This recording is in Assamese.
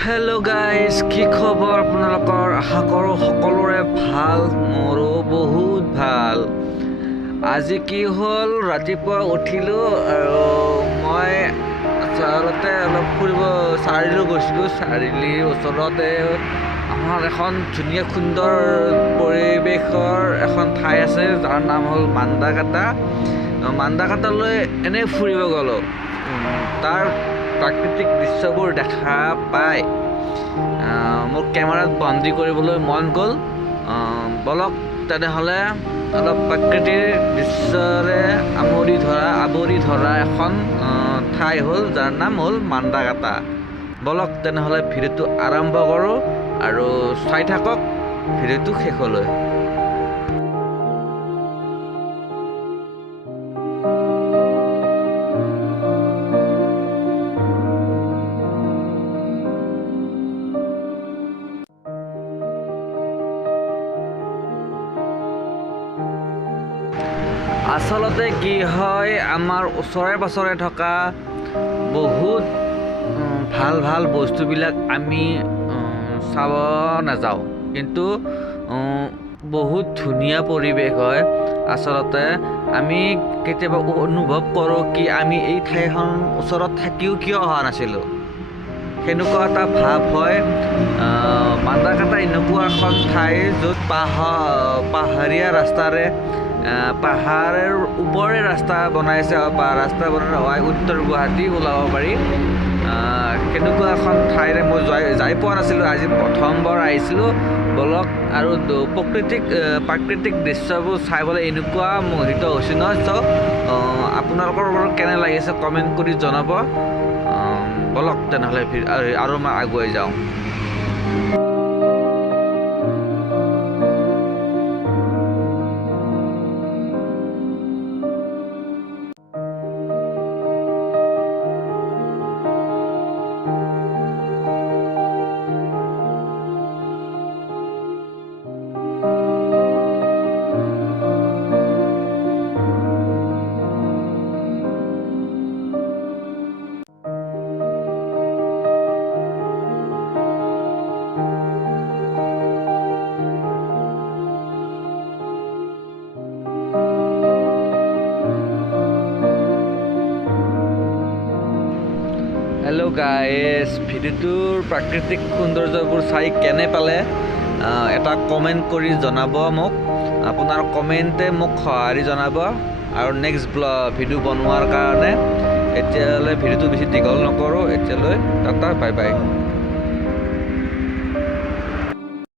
হেল্ল' গাইজ, কি খবৰ আপোনালোকৰ? আশা কৰোঁ সকলোৰে ভাল। মোৰো বহুত ভাল। আজি কি হ'ল, ৰাতিপুৱা উঠিলোঁ আৰু মই আচলতে অলপ ফুৰিব চাৰিআলি গৈছিলোঁ। চাৰিআলিৰ ওচৰতে আমাৰ এখন ধুনীয়া সুন্দৰ পৰিৱেশৰ এখন ঠাই আছে, যাৰ নাম হ'ল মান্দাকাটা। মান্দাকাটালৈ এনেই ফুৰিব গ'লোঁ। তাৰ প্ৰাকৃতিক দৃশ্যবোৰ দেখা পাই মোৰ কেমেৰাত বন্দী কৰিবলৈ মন গ'ল। বলক তেনেহ'লে অলপ প্ৰাকৃতিক দৃশ্যৰে আৱৰি ধৰা এখন ঠাই হ'ল, যাৰ নাম হ'ল মান্দাকাটা। বলক তেনেহ'লে ভিডিঅ'টো আৰম্ভ কৰোঁ আৰু চাই থাকক ভিডিঅ'টো শেষলৈ। আচলতে কি হয়, আমাৰ ওচৰে পাঁজৰে থকা বহুত ভাল ভাল বস্তুবিলাক আমি চাব নাযাওঁ, কিন্তু বহুত ধুনীয়া পৰিৱেশ হয়। আচলতে আমি কেতিয়াবা অনুভৱ কৰোঁ কি আমি এই ঠাইখন ওচৰত থাকিও কিয় অহা নাছিলোঁ, সেনেকুৱা এটা ভাৱ হয়। মান্দাকাটা এনেকুৱা এখন ঠাই য'ত পাহাৰীয়া ৰাস্তাৰে পাহাৰৰ ওপৰে ৰাস্তা বনাইছে, ৰাস্তা বনাই উত্তৰ গুৱাহাটী ওলাব পাৰি। সেনেকুৱা এখন ঠাইৰে মই যাই পোৱা নাছিলোঁ, আজি প্ৰথমবাৰ আহিছিলোঁ। বলক আৰু প্ৰাকৃতিক দৃশ্যবোৰ চাবলৈ এনেকুৱা মোহিত হৈছোঁ নহয়। চ' আপোনালোকৰ বাৰু কেনে লাগিছে কমেণ্ট কৰি জনাব। বলক তেনেহ'লে আৰু মই আগুৱাই যাওঁ। হেল্ল' গাইজ, ভিডিঅ'টোৰ প্ৰাকৃতিক সৌন্দৰ্যবোৰ চাই কেনে পালে এটা কমেণ্ট কৰি জনাব মোক। আপোনাৰ কমেণ্টে মোক সঁহাৰি জনাব আৰু নেক্সট ভিডিঅ' বনোৱাৰ কাৰণে। এতিয়ালৈ ভিডিঅ'টো বেছি দীঘল নকৰোঁ। এতিয়ালৈ টাটা, বাই বাই।